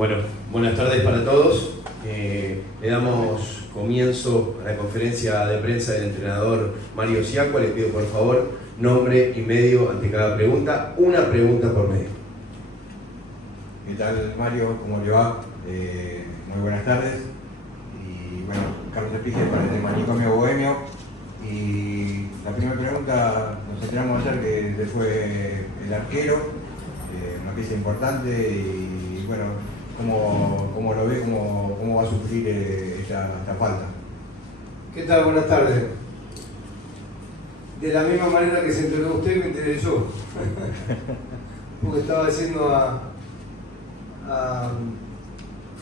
Bueno, buenas tardes para todos. Le damos comienzo a la conferencia de prensa del entrenador Mario Siacua. Le pido por favor nombre y medio ante cada pregunta. Una pregunta por medio. ¿Qué tal, Mario? ¿Cómo le va? Muy buenas tardes. Y bueno, Carlos Epíger para el Manicomio Bohemio. Y la primera pregunta, nos enteramos ayer que se fue el arquero, una pieza importante, y bueno, ¿cómo lo ve? ¿Cómo va a sufrir esta falta? ¿Qué tal? Buenas tardes. De la misma manera que se enteró usted, me enteré yo. Porque estaba diciendo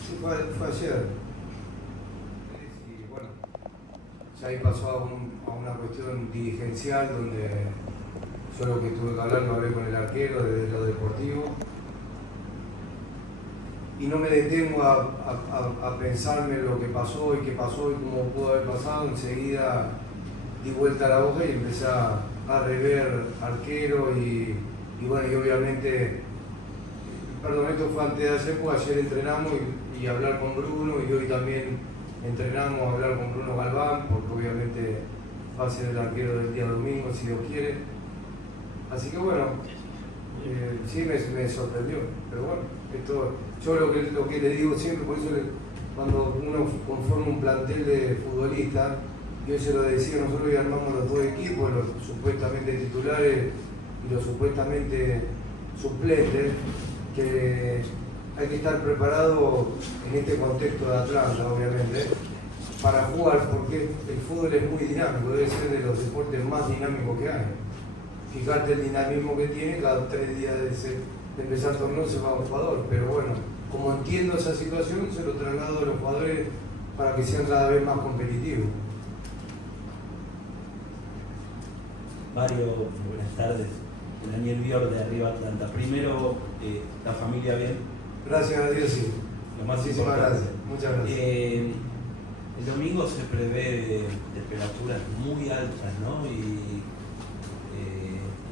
sí, fue ayer. Y bueno, ya ahí pasó a una cuestión dirigencial donde yo lo que tuve que hablar lo hablé con el arquero desde lo deportivo. Y no me detengo a pensarme lo que pasó y qué pasó y cómo pudo haber pasado. Enseguida di vuelta a la hoja y empecé a rever arquero y bueno, y obviamente, perdón, esto fue antes de ayer, pues ayer entrenamos y hablar con Bruno, y hoy también entrenamos a hablar con Bruno Galván, porque obviamente va a ser el arquero del día domingo, si Dios quiere. Así que bueno, sí me sorprendió, pero bueno, esto, yo lo que le digo siempre, por eso cuando uno conforma un plantel de futbolistas, yo se lo decía, nosotros ya armamos los dos equipos, los supuestamente titulares y los supuestamente suplentes, que hay que estar preparado en este contexto de Atlanta, obviamente, para jugar, porque el fútbol es muy dinámico, debe ser de los deportes más dinámicos que hay. Fijarte el dinamismo que tiene, cada 3 días de empezar el torneo se va un jugador, pero bueno, como entiendo esa situación, se lo traslado a los jugadores para que sean cada vez más competitivos. Mario, buenas tardes. Daniel Bior de Arriba Atlanta. Primero, ¿la familia bien? Gracias a Dios, sí. Lo más Muchísimas importante. gracias. Muchas gracias. El domingo se prevé temperaturas muy altas, ¿no? Y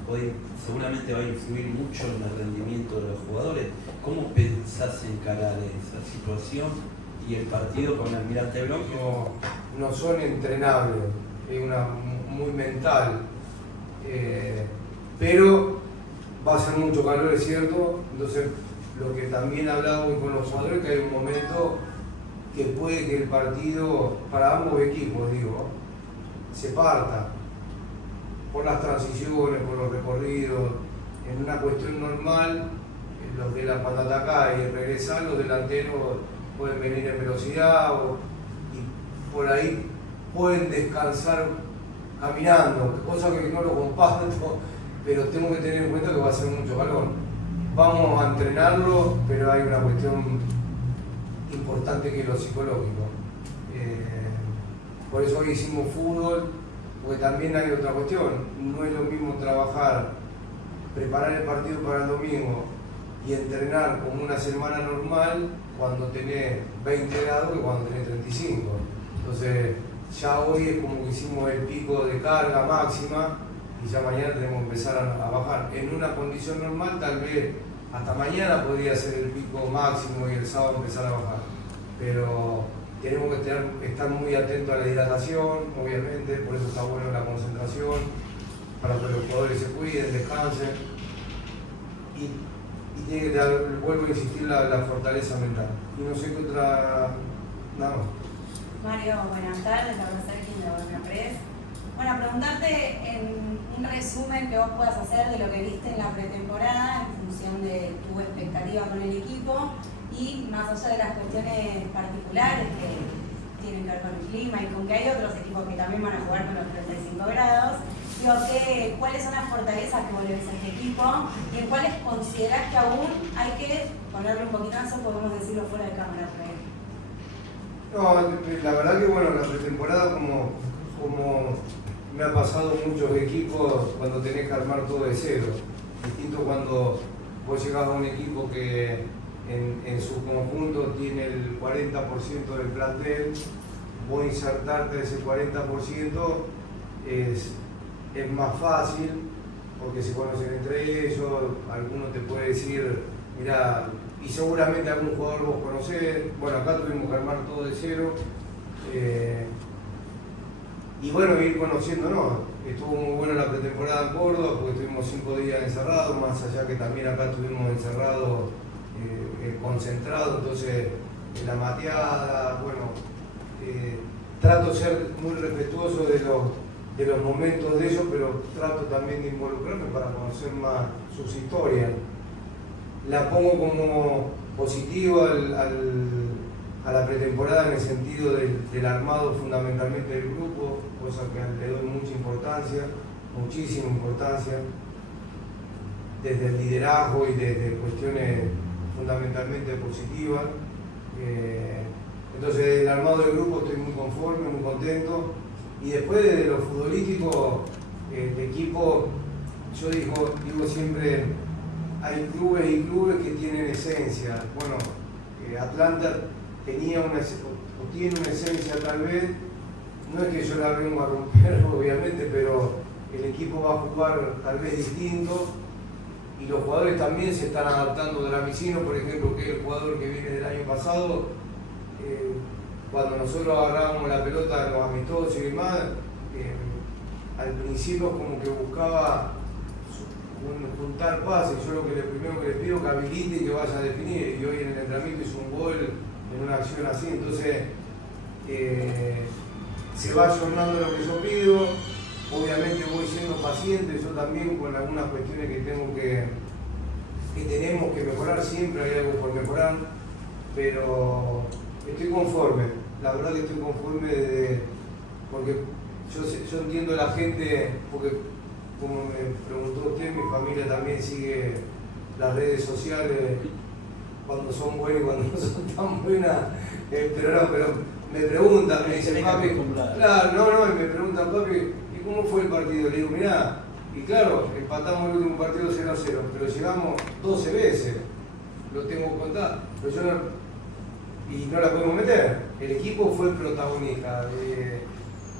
hoy seguramente va a influir mucho en el rendimiento de los jugadores. ¿Cómo pensás encarar esa situación y el partido con Almirante Brown? No son entrenables, es una muy mental. Pero va a ser mucho calor, es cierto. Entonces, lo que también hablaba hoy con los jugadores, que hay un momento que puede que el partido, para ambos equipos, digo, se parta por las transiciones, por los recorridos. En una cuestión normal, los de la patata acá y regresar, los delanteros pueden venir en velocidad y por ahí pueden descansar caminando, cosa que no lo comparto, pero tengo que tener en cuenta que va a ser mucho calor. Vamos a entrenarlo, pero hay una cuestión importante que es lo psicológico. Por eso hoy hicimos fútbol, porque también hay otra cuestión. No es lo mismo trabajar, preparar el partido para el domingo y entrenar como una semana normal cuando tenés 20 grados que cuando tenés 35. Entonces, ya hoy es como que hicimos el pico de carga máxima y ya mañana tenemos que empezar a bajar. En una condición normal tal vez hasta mañana podría ser el pico máximo y el sábado empezar a bajar. Pero tenemos que estar muy atentos a la hidratación, obviamente, por eso está bueno la concentración, para que los jugadores se cuiden, descansen. Y tiene que dar, vuelvo a insistir, la fortaleza mental. Y no sé qué otra... nada más. Mario, buenas tardes, Laura Sergio de Bohemia Press. Bueno, preguntarte en un resumen que vos puedas hacer de lo que viste en la pretemporada en función de tu expectativa con el equipo y más allá de las cuestiones particulares que tienen que ver con el clima y con que hay otros equipos que también van a jugar con los 35 grados. Digo, ¿cuáles son las fortalezas que vos le ves a este equipo y en cuáles considerás que aún hay que ponerle un poquitazo, podemos decirlo fuera de cámara? No, la verdad que bueno, la pretemporada como me ha pasado muchos equipos cuando tenés que armar todo de cero. Distinto cuando vos llegás a un equipo que en su conjunto tiene el 40% del plantel, vos insertarte ese 40% es más fácil porque se conocen entre ellos, alguno te puede decir, mira, y seguramente algún jugador vos conocés. Bueno, acá tuvimos que armar todo de cero. Y bueno, ir conociéndonos. Estuvo muy buena la pretemporada en Córdoba porque estuvimos 5 días encerrados, más allá que también acá estuvimos encerrados, concentrados, entonces en la mateada, bueno, trato de ser muy respetuoso de los momentos de ellos, pero trato también de involucrarme para conocer más sus historias. La pongo como positiva a la pretemporada en el sentido del armado fundamentalmente del grupo, cosa que le doy mucha importancia, muchísima importancia, desde el liderazgo y desde cuestiones fundamentalmente positivas. Entonces el armado del grupo estoy muy conforme, muy contento, y después de lo futbolístico, el equipo, yo digo siempre, hay clubes y clubes que tienen esencia. Bueno, Atlanta tenía o tiene una esencia tal vez, no es que yo la vengo a romper obviamente, pero el equipo va a jugar tal vez distinto y los jugadores también se están adaptando. Dramicino, por ejemplo, que es el jugador que viene del año pasado, cuando nosotros agarrábamos la pelota, los amistosos y demás, al principio como que buscaba juntar pases. Yo lo que primero que les pido es que habilite y que vaya a definir, y hoy en el entrenamiento hizo un gol en una acción así. Entonces se va ayornando lo que yo pido. Obviamente voy siendo paciente, yo también con algunas cuestiones que tenemos que mejorar. Siempre hay algo por mejorar, pero estoy conforme, la verdad que estoy conforme porque yo entiendo a la gente, porque como me preguntó usted, mi familia también sigue las redes sociales, cuando son buenas y cuando no son tan buenas, pero me preguntan, me dicen, papi, claro, y me preguntan, papi, ¿y cómo fue el partido? Le digo, mirá, y claro, empatamos el último partido 0-0, pero llegamos 12 veces, lo tengo contado, pero yo y no la podemos meter. El equipo fue el protagonista.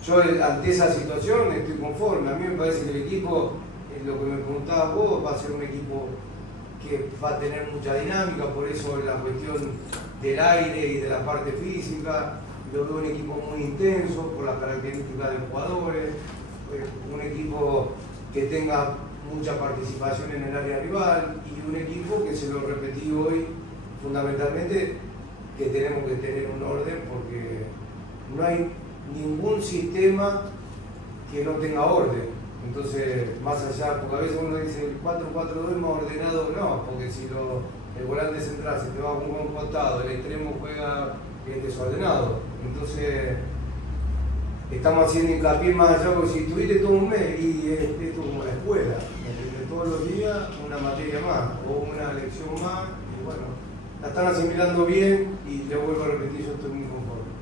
Yo ante esa situación estoy conforme. A mí me parece que el equipo, lo que me preguntabas vos, va a ser un equipo que va a tener mucha dinámica, por eso la cuestión del aire y de la parte física. Lo veo un equipo muy intenso por las características de los jugadores, un equipo que tenga mucha participación en el área rival y un equipo que, se lo repetí hoy, fundamentalmente que tenemos que tener un orden porque no hay ningún sistema que no tenga orden. Entonces, más allá, porque a veces uno dice el 4-4-2 más ordenado, no, porque si el volante central se te va con un costado, el extremo juega desordenado. Entonces, estamos haciendo hincapié más allá, porque si tuviste todo un mes y esto es como la escuela, todos los días una materia más o una lección más, y bueno, la están asimilando bien y le vuelvo a repetir, yo estoy muy conforme.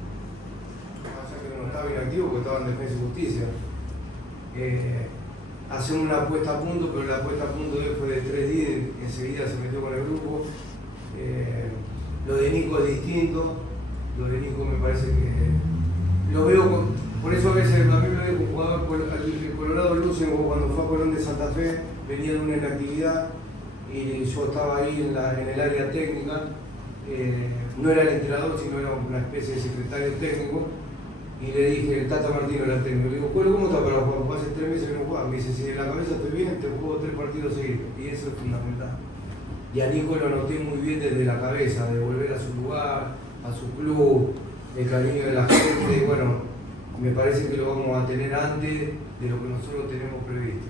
Pasa que no estaba inactivo porque estaba en Defensa y Justicia. Hacen una apuesta a punto, pero la apuesta a punto de él fue de 3 días, enseguida se metió con el grupo. Lo de Nico es distinto, lo de Nico me parece que lo veo por eso a veces a mí me veo como jugador el Colorado Luce, cuando fue a Colón de Santa Fe, venía de una inactividad y yo estaba ahí en el área técnica, no era el entrenador, sino era una especie de secretario técnico, y le dije, el Tata Martino era el técnico, le digo, ¿cómo está para jugar? Hace 3 meses que no juega. Me dice, si en la cabeza estoy bien, te juego 3 partidos seguidos, y eso es fundamental. Y a Nico lo noté muy bien desde la cabeza, de volver a su lugar, a su club, el cariño de la gente, y bueno, me parece que lo vamos a tener antes de lo que nosotros tenemos previsto.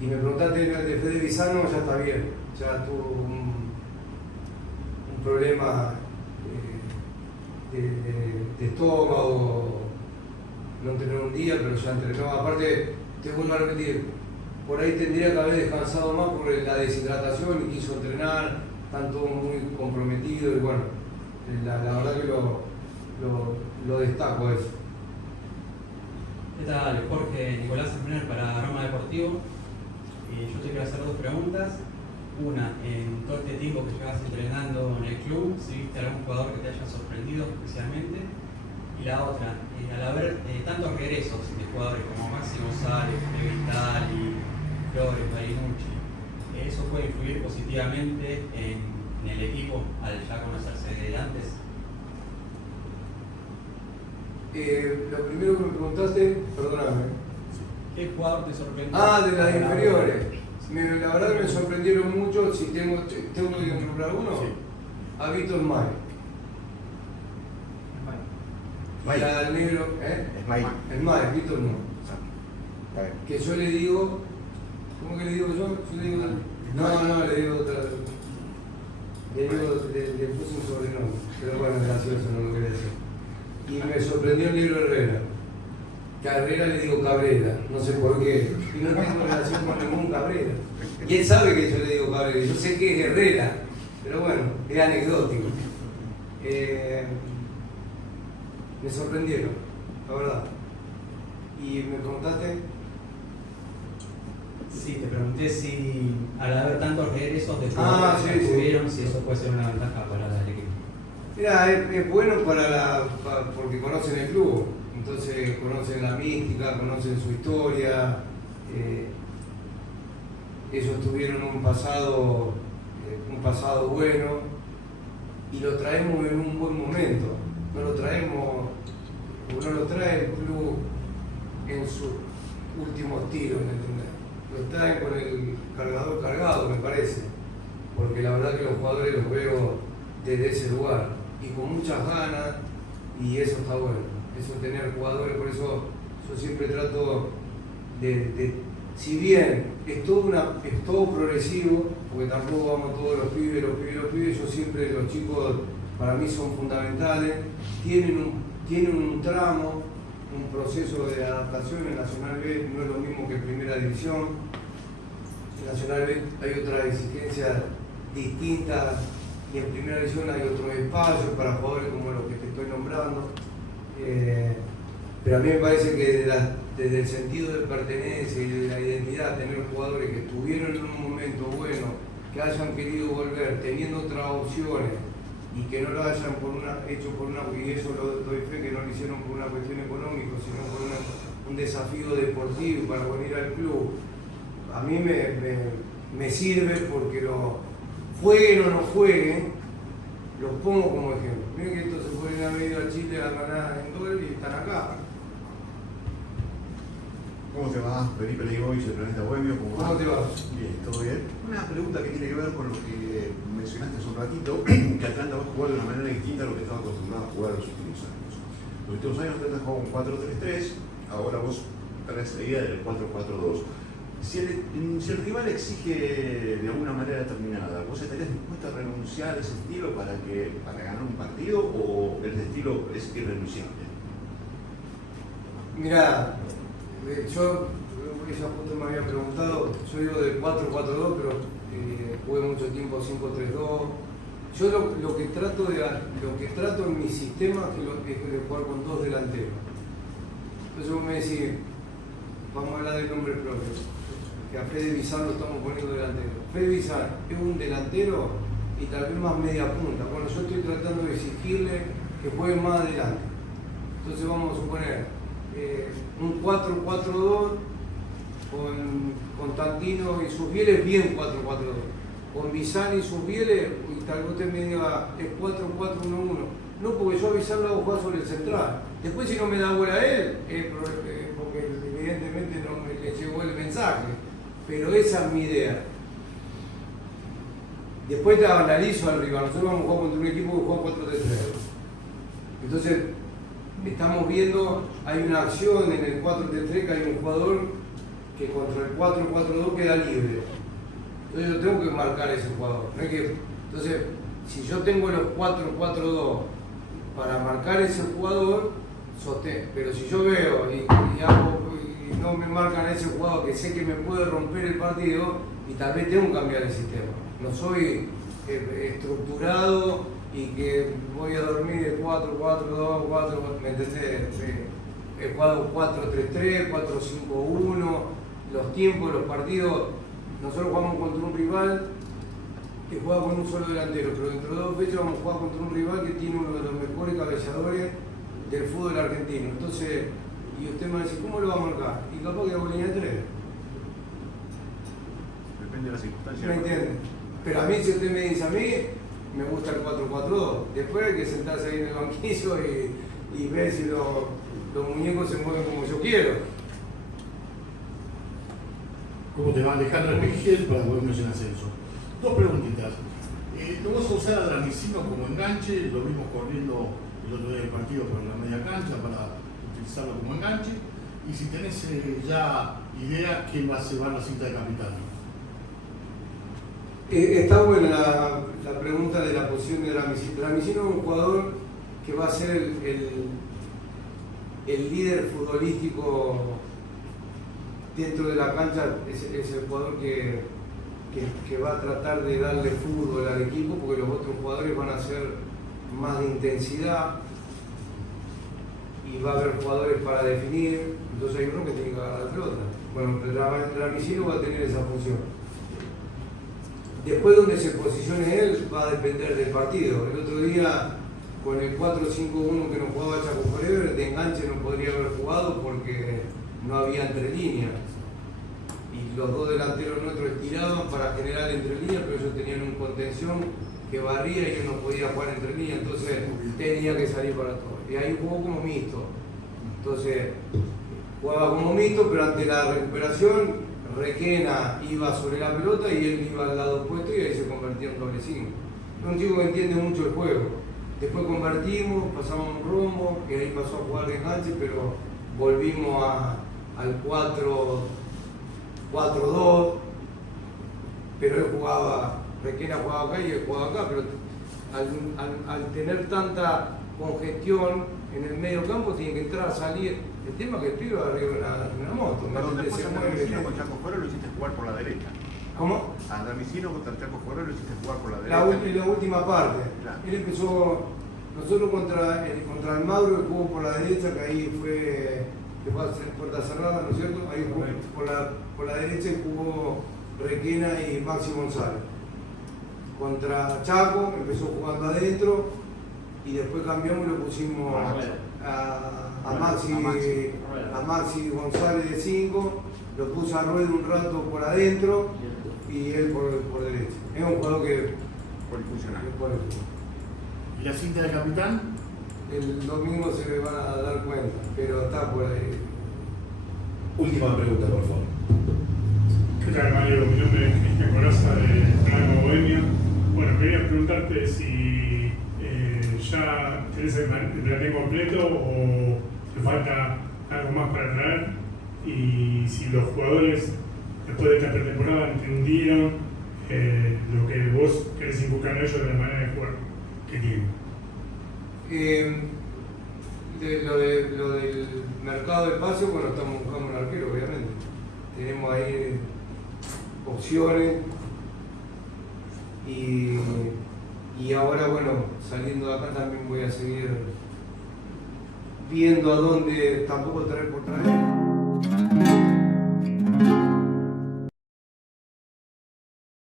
Y me preguntaste de Fede Bizano, ya está bien, ya tuvo un problema de estómago, no entrenó un día, pero ya entrenó. Aparte, te vuelvo a repetir, por ahí tendría que haber descansado más por la deshidratación y quiso entrenar, están todos muy comprometidos y bueno, la verdad que lo destaco a eso. ¿Qué tal? Jorge Nicolás Sempner para Aroma Deportivo. Yo te quiero hacer 2 preguntas. Una, en todo este tiempo que llevas entrenando en el club, si viste algún jugador que te haya sorprendido especialmente. Y la otra, al haber tantos regresos de jugadores como Maxi González, Vitali, Flores, Marinucci, ¿eso puede influir positivamente en en el equipo al ya conocerse de antes? Lo primero que me preguntaste, perdóname. ¿Qué jugador te sorprendió? De las inferiores. La verdad que me sorprendieron mucho. Si tengo que nombrar uno, Sí. a Víctor May. May. El negro, Es Mike. el May, Víctor May. Está bien. Que yo le digo, ¿cómo que le digo yo? Yo le digo, no, le digo otra. Le puse un sobrenombre, pero bueno, gracioso, no lo quería decir. Y me sorprendió el libro Herrera. Que a Herrera le digo Cabrera, no sé por qué. Y no tengo relación con ningún Cabrera. Y él sabe que yo le digo Cabrera, yo sé que es Herrera, pero bueno, es anecdótico. Me sorprendieron, la verdad. Y me preguntaste. Sí, te pregunté si al haber tantos regresos de Sí, jugadores que sí. tuvieron, si eso puede ser una ventaja para el equipo. Mira, es bueno porque conocen el club, entonces conocen la mística, conocen su historia. Ellos tuvieron un pasado bueno y lo traemos en un buen momento. No lo trae el club en sus últimos tiros, ¿me entendés? Lo traen con el cargador cargado, me parece, porque la verdad que los jugadores los veo desde ese lugar y con muchas ganas, y eso está bueno, eso tener jugadores. Por eso yo siempre trato de si bien es todo progresivo, porque tampoco vamos todos los pibes, yo siempre, los chicos para mí son fundamentales, tienen un tramo, un proceso de adaptación. En Nacional B no es lo mismo que en Primera División. En Nacional B hay otras exigencias distintas y en Primera División hay otros espacios para jugadores como los que te estoy nombrando. Pero a mí me parece que desde el sentido de pertenencia y de la identidad, tener jugadores que estuvieron en un momento bueno, que hayan querido volver, teniendo otras opciones, y que no lo hayan hecho por una, y eso lo doy fe, que no lo hicieron por una cuestión económica, sino por un desafío deportivo para venir al club. A mí me sirve porque jueguen o no jueguen, los pongo como ejemplo. Miren que estos se pueden haber ido a Chile a ganar en dólares y están acá. ¿Cómo te va? Felipe Leigovic, el Planeta Bohemio. ¿Cómo te va? Bien, ¿todo bien? Una pregunta que tiene que ver con lo que mencionaste hace un ratito, que Atlanta va a jugar de una manera distinta a lo que estaba acostumbrado a jugar en los últimos años. Los últimos años Atlanta jugaba un 4-3-3, ahora vos traes la idea del 4-4-2. Si el rival exige de alguna manera determinada, ¿vos estarías dispuesto a renunciar a ese estilo para ganar un partido, o el estilo es irrenunciable? Mirá, yo ella justo me había preguntado, yo digo del 4-4-2, pero jugué mucho tiempo 5-3-2. Yo lo que trato en mi sistema es de jugar con dos delanteros. Entonces vos me decís, vamos a hablar del nombre propio, que a Fede Bizar lo estamos poniendo delantero. Fede Bizar es un delantero y tal vez más media punta. Bueno, yo estoy tratando de exigirle que juegue más adelante. Entonces vamos a suponer un 4-4-2 con Tantino y sus bieles, bien 4-4-2. Con Bizar y sus bieles, y tal vez usted me diga, es 4-4-1-1. No, porque yo a Bizar lo hago jugar sobre el central. Después, si no me da bola a él, es porque evidentemente no me llegó el mensaje. Pero esa es mi idea. Después te analizo al rival. Nosotros vamos a jugar contra un equipo que juega 4-3-3. Entonces, estamos viendo, hay una acción en el 4-3-3 que hay un jugador que contra el 4-4-2 queda libre. Entonces yo tengo que marcar a ese jugador. ¿No es que, entonces, si yo tengo los 4-4-2 para marcar a ese jugador, pero si yo veo y no me marcan a ese jugador que sé que me puede romper el partido, y tal vez tengo que cambiar el sistema. No soy estructurado y que voy a dormir de 4-4-2, 4, ¿me entendés? He jugado 4-3-3, 4-5-1, los tiempos, los partidos. Nosotros jugamos contra un rival que juega con un solo delantero, pero dentro de 2 fechas vamos a jugar contra un rival que tiene uno de los mejores cabezadores del fútbol argentino. Entonces, y usted me va a decir, ¿cómo lo va a marcar? Y capaz que hago línea de 3. Depende de las circunstancias. ¿Me entiende? Pero a mí, si usted me dice a mí, me gusta el 4-4-2. Después hay que sentarse ahí en el banquillo y ver si los muñecos se mueven como yo quiero. ¿Cómo te va? Alejandro Espigel para Bohemios en Ascenso. Dos preguntitas. ¿Lo vas a usar a Dramicino como enganche? Lo vimos corriendo el otro día del partido por la media cancha para utilizarlo como enganche. Y si tenés ya idea quién va a llevar la cinta de capitán. Está buena la pregunta de la posición de Dramicino. Dramicino es un jugador que va a ser el líder futbolístico dentro de la cancha. Es el jugador que va a tratar de darle fútbol al equipo, porque los otros jugadores van a ser más de intensidad y va a haber jugadores para definir. Entonces hay uno que tiene que agarrar la pelota. Bueno, Dramicino va a tener esa función. Después donde se posicione él va a depender del partido. El otro día con el 4-5-1 que nos jugaba Chaco Forever, de enganche no podría haber jugado porque no había entre líneas. Y los dos delanteros nuestros estiraban para generar entre líneas, pero ellos tenían un contención que barría y yo no podía jugar entre líneas, entonces tenía que salir para todo. Y ahí jugó como mixto. Entonces jugaba como mixto, pero ante la recuperación Requena iba sobre la pelota y él iba al lado opuesto y ahí se convertía en doble 5. Es un chico que entiende mucho el juego. Después convertimos, pasamos a un rombo, que ahí pasó a jugar de enganche, pero volvimos al 4-4-2, pero él jugaba, Requena jugaba acá y él jugaba acá, pero al tener tanta congestión en el medio campo tiene que entrar, salir. El tema es que el pibe va arriba de una moto. Perdón, después a Dramicino con Chaco Forever lo hiciste jugar por la derecha. ¿Cómo? A Dramicino contra Chaco Forever lo hiciste jugar por la La derecha. última parte. Claro. Él empezó, nosotros contra Almagro, que jugó por la derecha, que ahí que fue a hacer puerta cerrada, ¿no es cierto? Ahí jugó por la derecha y jugó Requena y Maxi González. Contra Chaco empezó jugando adentro y después cambiamos y lo pusimos a Maxi González de 5, lo puso a Rueda un rato por adentro y él por derecha. Es un jugador que Polifuncional. ¿Y la cinta de capitán? el domingo se le van a dar cuenta, pero está por ahí. Última pregunta, por favor. ¿Qué tal, Mario? Mi nombre es Cristian Coraza de Franco Bohemio. Bueno, quería preguntarte si ya tenés el plantel completo o te falta algo más para traer, y si los jugadores después de esta pretemporada entendieron lo que vos querés inculcar a ellos de la manera de jugar que tienen. Lo del mercado de espacio, bueno, estamos buscando un arquero, obviamente. Tenemos ahí opciones y ahora, bueno, saliendo de acá también voy a seguir viendo a dónde, tampoco traer por traer.